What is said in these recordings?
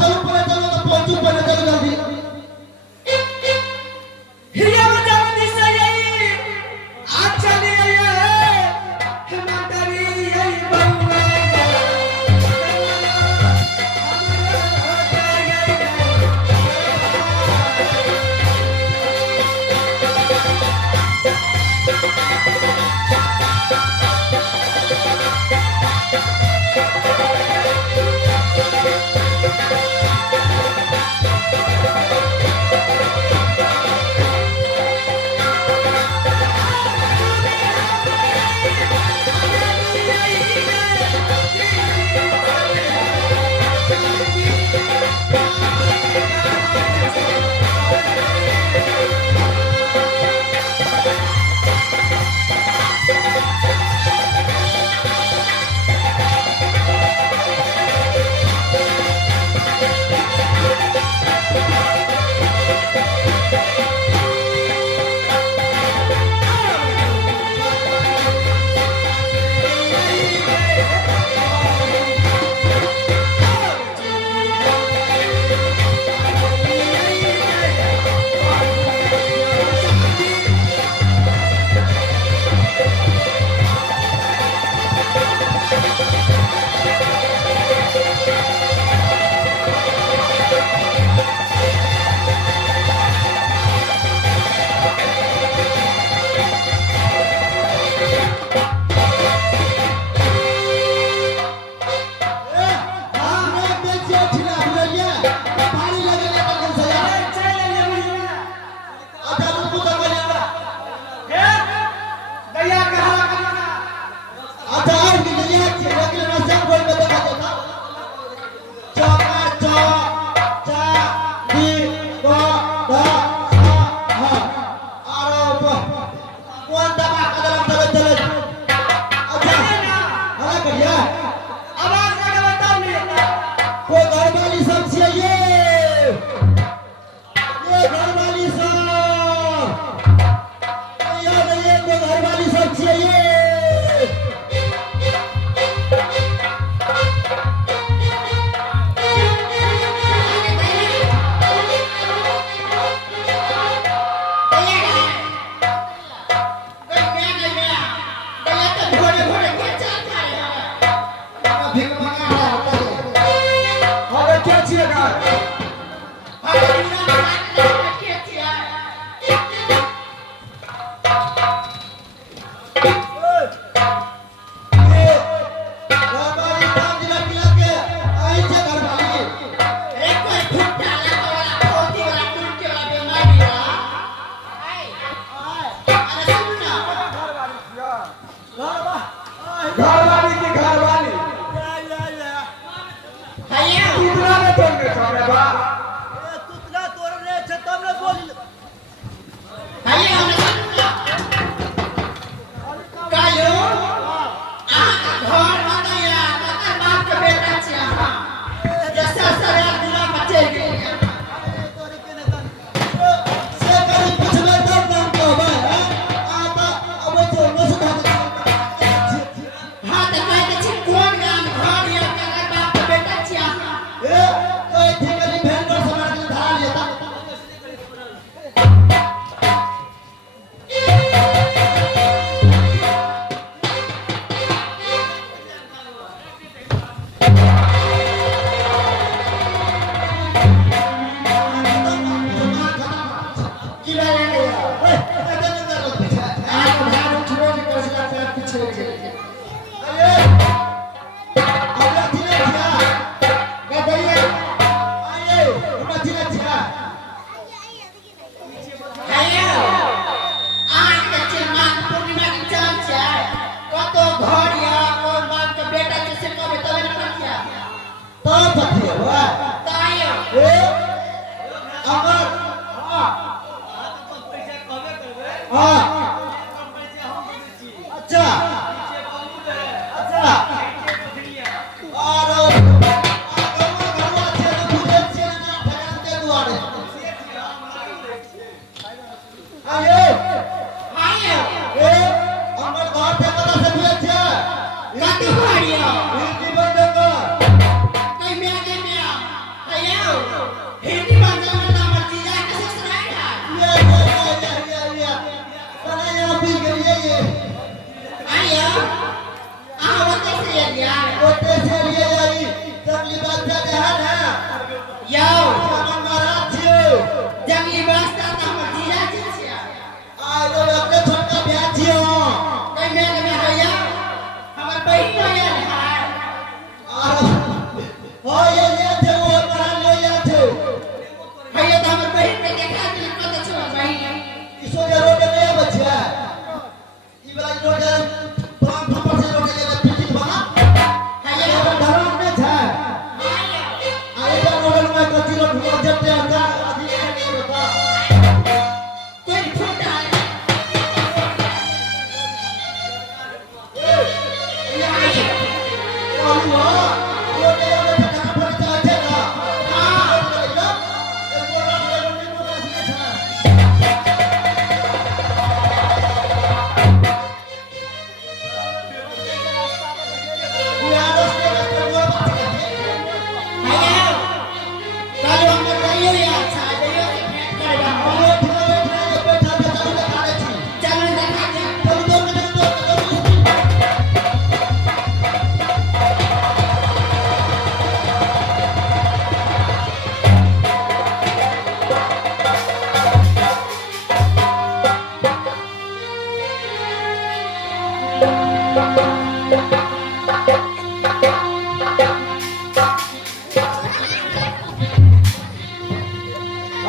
चलो तो पहुंचू पहले चलो जल्दी हिया बजाव दिशा यही आज चली है हिमाचली यही बंगा ए, ठीक है,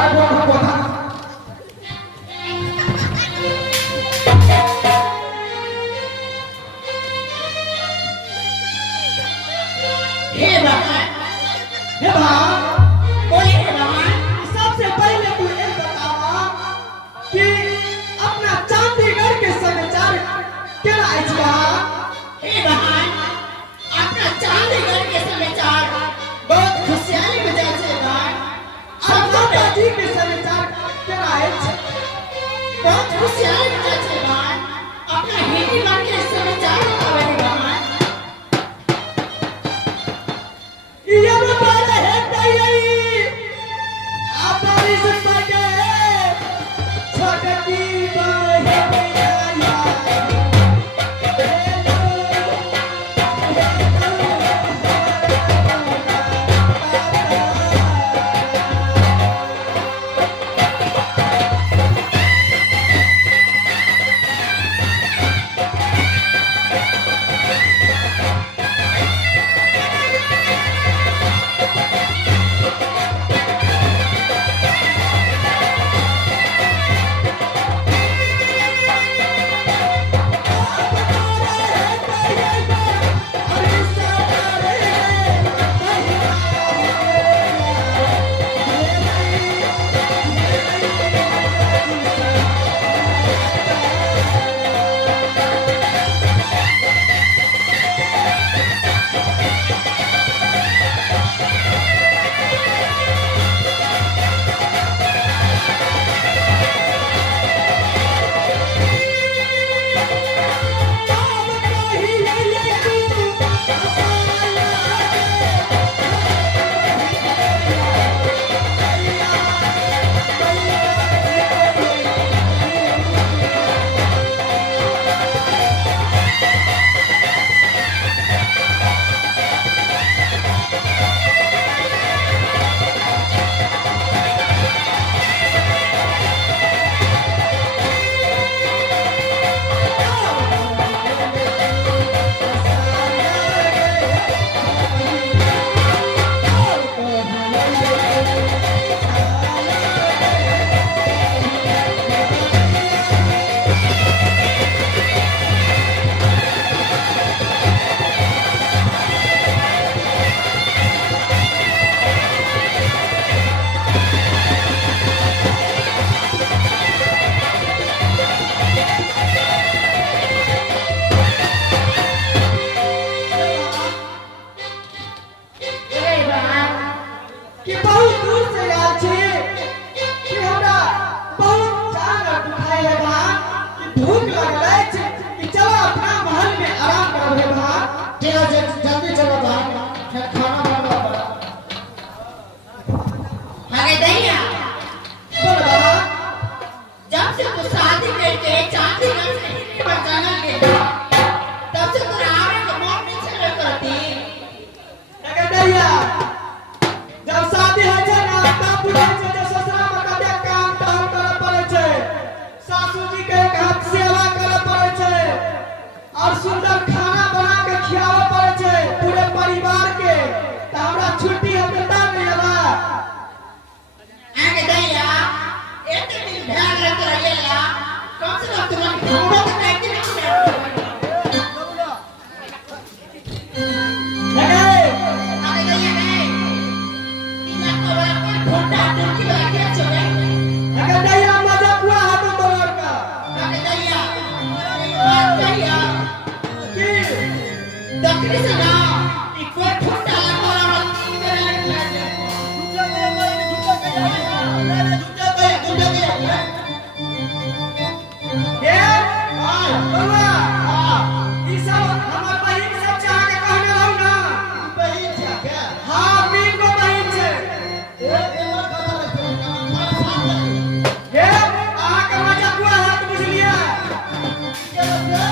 आय बोल बोल हे भगवान हे भगवान बोले हे भगवान सबसे पहले तू ये बतावा कि अपना चंडीगढ़ के समाचार केना अछि बा? हे भगवान अपना चंडीगढ़ के समाचार बहुत खुशहाली में जाए छे भगवान और माता जी के समाचार केना अछि? बहुत खुशहाली में जाए छे भगवान अपना हिंदी मन के समाचार बतावे हे भगवान ये बारे है तैयारी आप इस पगे छोटी बहन कि बहुत दूर से आयल छी कि हमरा बहुत जान दुखाई है भान कि भूख लगल अछि कि चलो अपना महल में आराम करब हे भान। चलो जल्दी चलो भगवान फिर खाना बनवा पड़ा अरे दैया बोल बाबा जब से तू शादी करके चंडीगढ़ से हिंदी में जाना के तब से तोरा आवे के मन नहीं चले करती लगे दैया जब शादी है छै ना तब बुझै छै जे ससुरा में कते काम ताम करऽ पड़ै छै, सासू जी के एक हाथ सेवा करऽ पड़ै छै और सुंदर खाना बना के खियावऽ पड़ै छै पूरे परिवार के। त हमरा छुट्टी हेतै तब ने लेबा। आगे दैया एक दिन भाग रख रहेला कम से कम तुम्हारी घूमो तो काट के लगे आगे दैया नहीं तीन को बड़ा फोटा तुमकी बड़ा क्या चले लगे दैया मजा हुआ हाथ तोड़ का आगे दैया बात दैया कि दक्षिण से ना एक कोई फोटा लगा ये बउआ ई सब हमर बहिन सब चाह के कहने रहू ना। बहिन छै क्या हां मीन को बहिन छै। एक बार कथा लगते हे अहाँ के मजा हुआ हाथ बुझलिए क्या लगता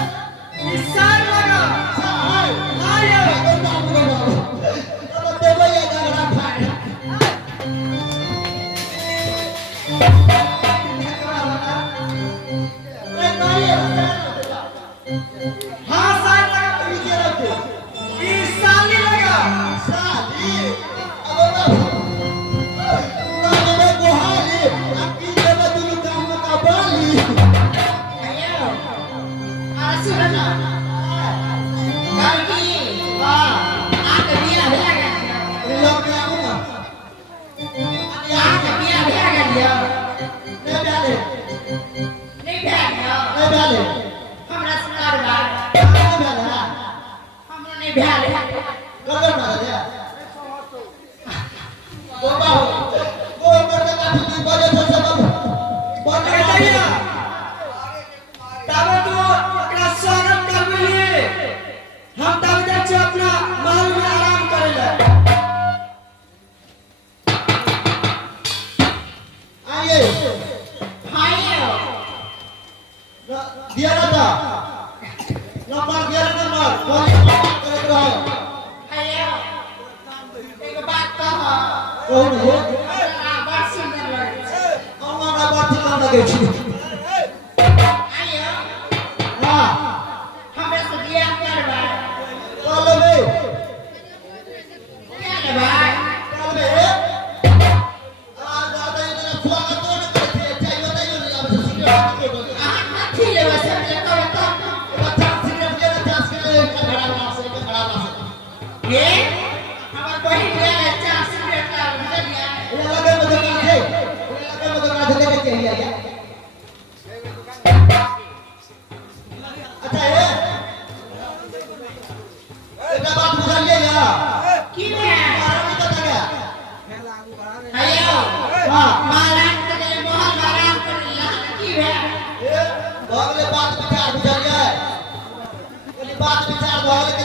ई साल लगा हाय हाय कौन है हमरा बड़ सुंदर लगै छै हमरा बड़ ठिकान लगे छै आइयो हां हमरा से बियाह करबा कल लेबे क्या लेबा कल लेबे आ दादा इतना स्वागत तो न करे छै चाय बताइयो ने अब सिगरेट के बोल अहाँ कथी लेबै से लेकर तो बच्चा सिगरेट के ना चास के खड़ा ना से ये हमर बहिन ले ले चार सिगरेट का बुझलियै ये लगे मदद है ये लगे मदद लेके चलिए क्या अच्छा ये एक बात बुझलिए या की है बारह बता क्या आइयो हां महाराज के मोहन महाराज के यहाँ की है ये भगले बात विचार बुझलिए बोली बात विचार भगले के